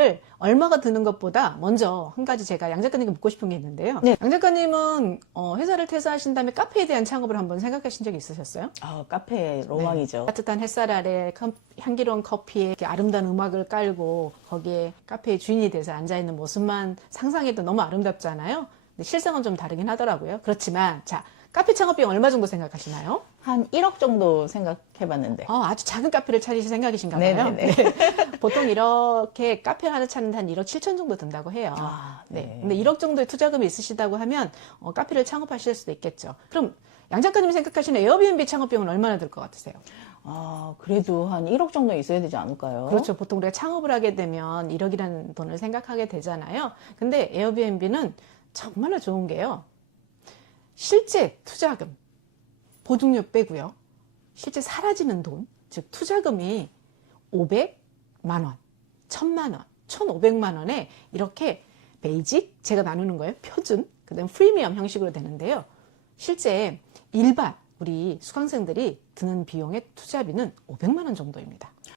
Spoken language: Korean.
카페를 얼마가 드는 것보다 먼저 한 가지 제가 양 작가님께 묻고 싶은 게 있는데요. 네. 양 작가님은 어, 회사를 퇴사하신 다음에 카페에 대한 창업을 한번 생각하신 적이 있으셨어요? 아, 카페 로망이죠. 따뜻한 햇살 아래 컴- 향기로운 커피에 아름다운 음악을 깔고 거기에 카페의 주인이 돼서 앉아 있는 모습만 상상해도 너무 아름답잖아요. 근데 실상은 좀 다르긴 하더라고요. 그렇지만 자 카페 창업 비용 얼마 정도 생각하시나요? 한 1억 정도 생각해봤는데. 어, 아주 작은 카페를 차리실 생각이신가 봐요. 네네네. 네. 보통 이렇게 카페 하나 찾는데 한 1억 7천 정도 든다고 해요. 아, 네. 네. 근데 1억 정도의 투자금이 있으시다고 하면 어, 카페를 창업하실 수도 있겠죠. 그럼 양 작가님이 생각하시는 에어비앤비 창업 비용은 얼마나 들 것 같으세요? 아, 그래도 한 1억 정도 있어야 되지 않을까요? 그렇죠. 보통 우리가 창업을 하게 되면 1억이라는 돈을 생각하게 되잖아요. 근데 에어비앤비는 정말로 좋은 게요. 실제 투자금, 보증료 빼고요. 실제 사라지는 돈, 즉 투자금이 500만 원, 1000만 원, 1500만 원에 이렇게 베이직 제가 나누는 거예요. 표준, 그 다음 프리미엄 형식으로 되는데요. 실제 일반 우리 수강생들이 드는 비용의 투자비는 500만 원 정도입니다.